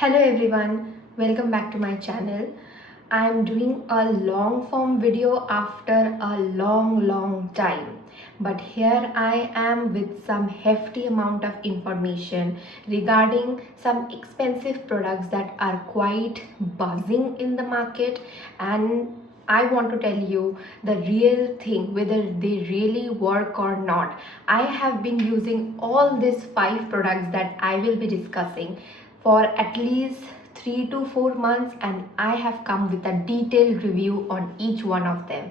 Hello everyone, welcome back to my channel. I'm doing a long form video after a long time, but here I am with some hefty amount of information regarding some expensive products that are quite buzzing in the market, and I want to tell you the real thing, whether they really work or not. I have been using all these 5 products that I will be discussing for at least 3 to 4 months, and I have come with a detailed review on each one of them.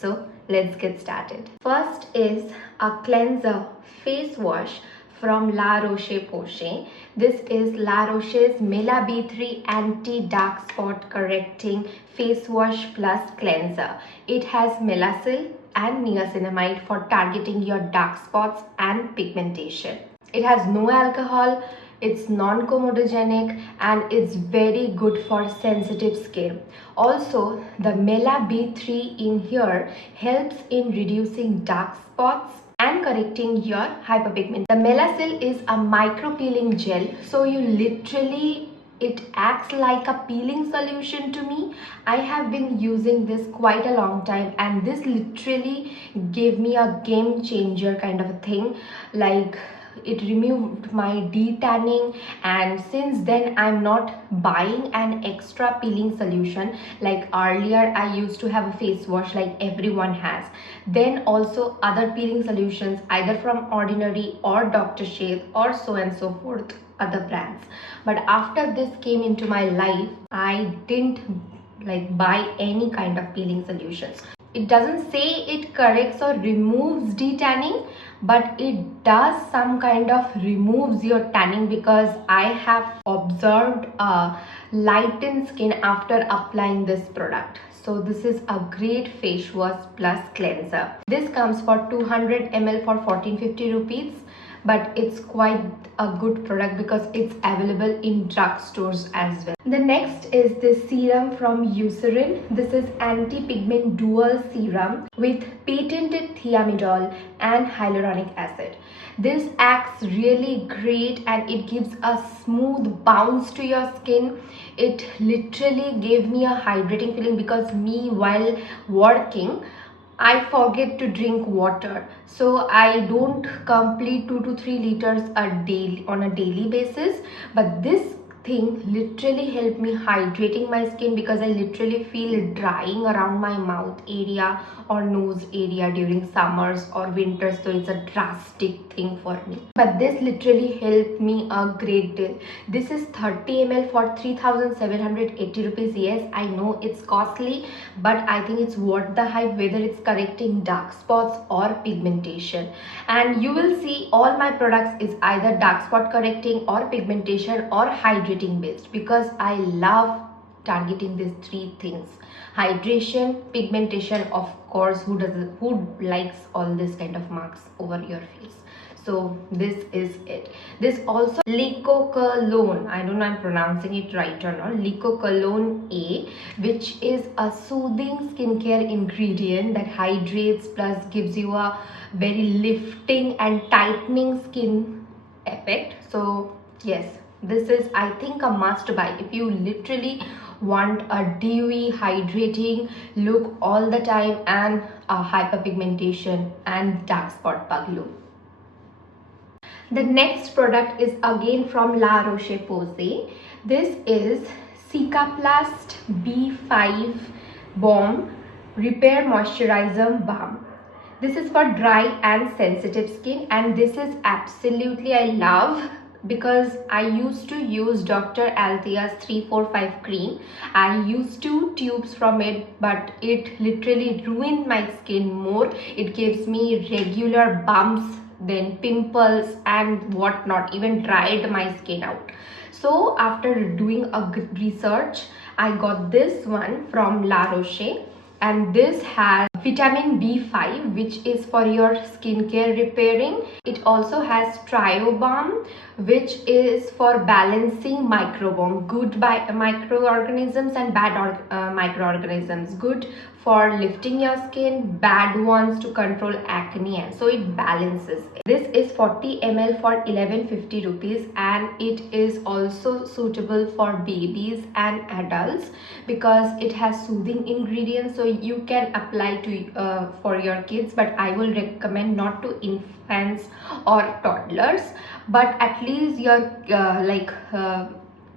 So let's get started. First is a cleanser face wash from La Roche-Posay. This is La Roche's Mela B3 anti-dark spot correcting face wash plus cleanser. It has melacil and niacinamide for targeting your dark spots and pigmentation. It has no alcohol, it's non-comedogenic, and it's very good for sensitive skin. Also, the Mela B3 in here helps in reducing dark spots and correcting your hyperpigmentation. The melacil is a micro peeling gel, so it acts like a peeling solution to me. I have been using this quite a long time, and this literally gave me a game changer kind of a thing. Like, it removed my detanning, and since then I'm not buying an extra peeling solution like earlier. I used to have a face wash like everyone has, then also other peeling solutions either from Ordinary or Dr. Shave or so and so forth, other brands. But after this came into my life, I didn't buy any kind of peeling solutions. It doesn't say it corrects or removes detanning, but it does some kind of removes your tanning, because I have observed a lightened skin after applying this product. So this is a great face wash plus cleanser. This comes for 200 ml for 1450 rupees, but it's quite a good product because it's available in drugstores as well. The next is this serum from Eucerin. This is anti-pigment dual serum with patented thiamidol and hyaluronic acid. This acts really great and it gives a smooth bounce to your skin. It literally gave me a hydrating feeling, because me while working I forget to drink water, so I don't complete 2 to 3 liters a day on a daily basis. But this thing literally helped me hydrating my skin, because I literally feel drying around my mouth area or nose area during summers or winters, so it's a drastic thing for me. But this literally helped me a great deal. This is 30 ml for 3780 rupees. Yes, I know it's costly, but I think it's worth the hype, whether it's correcting dark spots or pigmentation. And you will see all my products is either dark spot correcting or pigmentation or hydrating based, because I love targeting these 3 things: hydration, pigmentation, of course, who likes all this kind of marks over your face. So this is it. This also Licocolone, I don't know I'm pronouncing it right or not, Licocolone A, which is a soothing skincare ingredient that hydrates plus gives you a very lifting and tightening skin effect. So yes, this is, I think, a must buy if you literally want a dewy hydrating look all the time and a hyperpigmentation and dark spot puglo. The next product is again from La Roche-Posay. This is Cicaplast B5 Baume Repair Moisturizer Balm. This is for dry and sensitive skin, and this is absolutely I love, because I used to use Dr. Althea's 345 cream. I used 2 tubes from it, but it literally ruined my skin more. It gives me regular bumps, then pimples and whatnot, even dried my skin out. So after doing a good research, I got this one from La Roche, and this has vitamin B5, which is for your skincare repairing. It also has Balm, which is for balancing microbiome, good by microorganisms and bad microorganisms, good for lifting your skin, bad ones to control acne, and so it balances it. This is 40 ml for 1150 rupees, and it is also suitable for babies and adults because it has soothing ingredients, so you can apply to for your kids, but I will recommend not to infants or toddlers, but at least your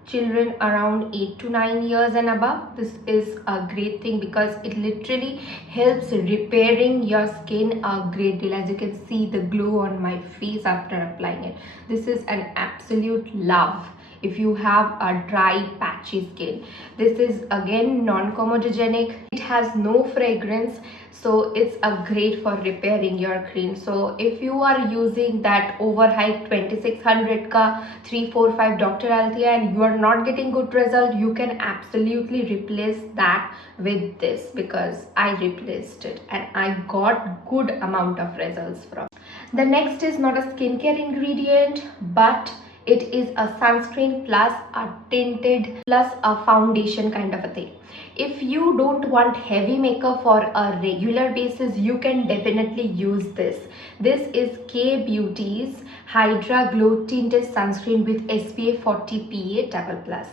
children around 8 to 9 years and above. This is a great thing because it literally helps repairing your skin a great deal. As you can see the glow on my face after applying it. This is an absolute love if you have a dry patchy skin. This is again non-comedogenic, it has no fragrance, so it's a great for repairing your cream. So if you are using that overhyped 2600 ka 345 Dr. Althea and you are not getting good result, you can absolutely replace that with this, because I replaced it and I got good amount of results from. The next is not a skincare ingredient, but it is a sunscreen plus a tinted plus a foundation kind of a thing. If you don't want heavy makeup for a regular basis, you can definitely use this. This is K Beauty's Hydra Glow Tinted Sunscreen with SPF 40 PA++.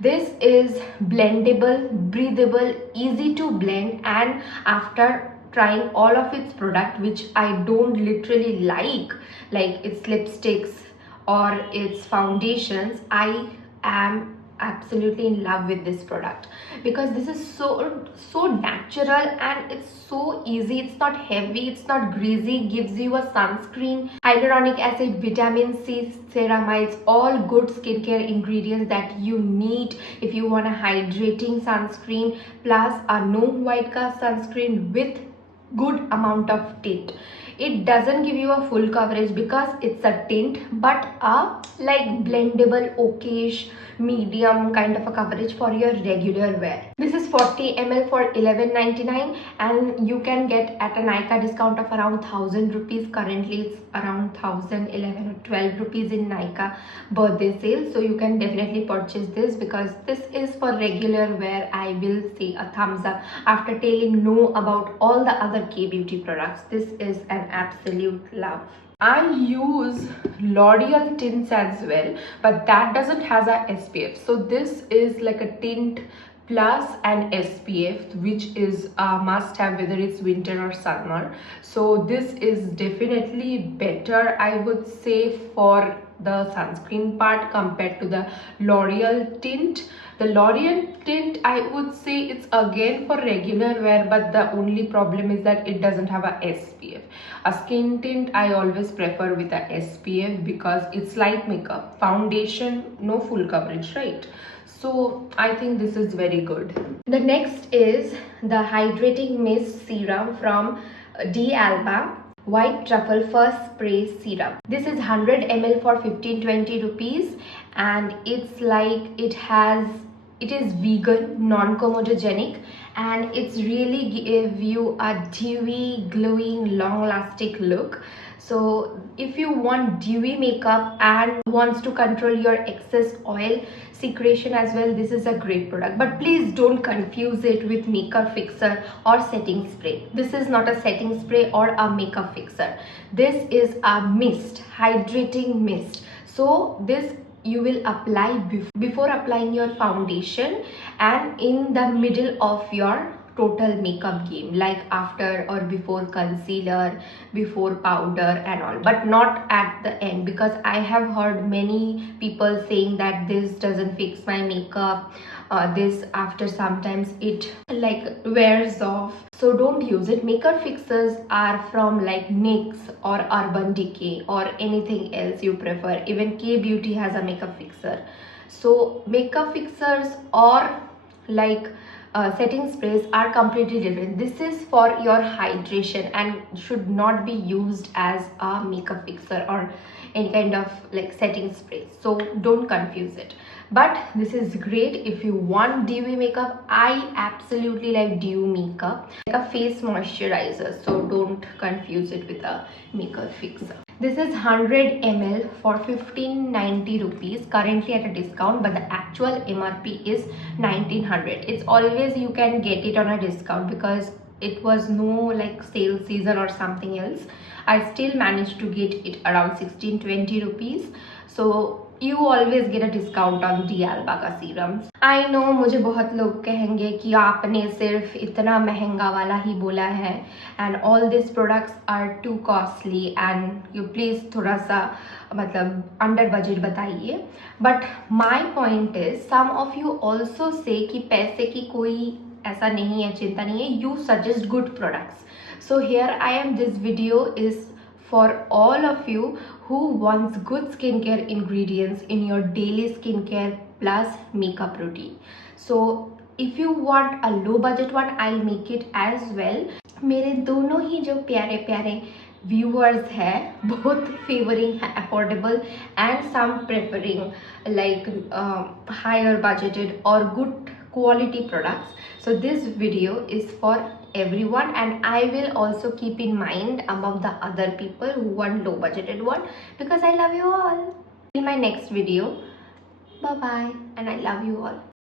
This is blendable, breathable, easy to blend, and after trying all of its product, which I don't literally like its lipsticks or its foundations, I am absolutely in love with this product because this is so natural and it's so easy. It's not heavy, it's not greasy, gives you a sunscreen, hyaluronic acid, vitamin C, ceramides, all good skincare ingredients that you need if you want a hydrating sunscreen plus a no white cast sunscreen with good amount of tint. It doesn't give you a full coverage because it's a tint, but a blendable okayish medium kind of a coverage for your regular wear. This is 40 ml for 11.99 and you can get at a Nykaa discount of around 1000 rupees. Currently it's around 1011 or 12 rupees in Nykaa birthday sale, so you can definitely purchase this because this is for regular wear. I will say a thumbs up after telling no about all the other K Beauty products. This is an absolute love. I use L'Oreal tints as well, but that doesn't has a SPF. So this is like a tint plus an SPF, which is a must have whether it's winter or summer. So this is definitely better, I would say, for the sunscreen part compared to the L'Oreal tint. The L'Oreal tint, I would say it's again for regular wear, but the only problem is that it doesn't have a SPF. A skin tint I always prefer with a SPF because it's light makeup. Foundation, no full coverage, right? So I think this is very good. The next is the Hydrating Mist Serum from D'Alba White Truffle First Spray Serum. This is 100 ml for 15-20 rupees and it's it is vegan, non-comedogenic, and it's really give you a dewy, glowing, long-lasting look. So if you want dewy makeup and wants to control your excess oil secretion as well, this is a great product. But please don't confuse it with makeup fixer or setting spray. This is not a setting spray or a makeup fixer. This is a mist, hydrating mist. So this you will apply before applying your foundation and in the middle of your total makeup game, like after or before concealer, before powder and all, but not at the end, because I have heard many people saying that this doesn't fix my makeup, this after sometimes it wears off, so don't use it. Makeup fixers are from NYX or Urban Decay or anything else you prefer. Even K Beauty has a makeup fixer. So makeup fixers or setting sprays are completely different. This is for your hydration and should not be used as a makeup fixer or any kind of setting spray, so don't confuse it. But this is great if you want dewy makeup. I absolutely like dewy makeup, like a face moisturizer, so don't confuse it with a makeup fixer. This is 100 ml for 1590 rupees, currently at a discount, but the actual MRP is 1900. It's always you can get it on a discount because it was no like sale season or something else. I still managed to get it around 1620 rupees. So you always get a discount on D'Alba का serums. I know मुझे बहुत लोग कहेंगे कि आपने सिर्फ इतना महंगा वाला ही बोला है and all these products are too costly and you please थोड़ा सा मतलब under budget बताइए. But my point is some of you also say कि पैसे की कोई ऐसा नहीं है, चिंता नहीं है. You suggest good products. So here I am. This video is for all of you who wants good skincare ingredients in your daily skincare plus makeup routine. So if you want a low budget one, I'll make it as well. मेरे दोनों ही जो प्यारे प्यारे viewers है, both favoring affordable and some preferring like higher budgeted or good quality products. So this video is for everyone, and I will also keep in mind about the other people who want low budgeted one because I love you all. In my next video, bye bye, and I love you all.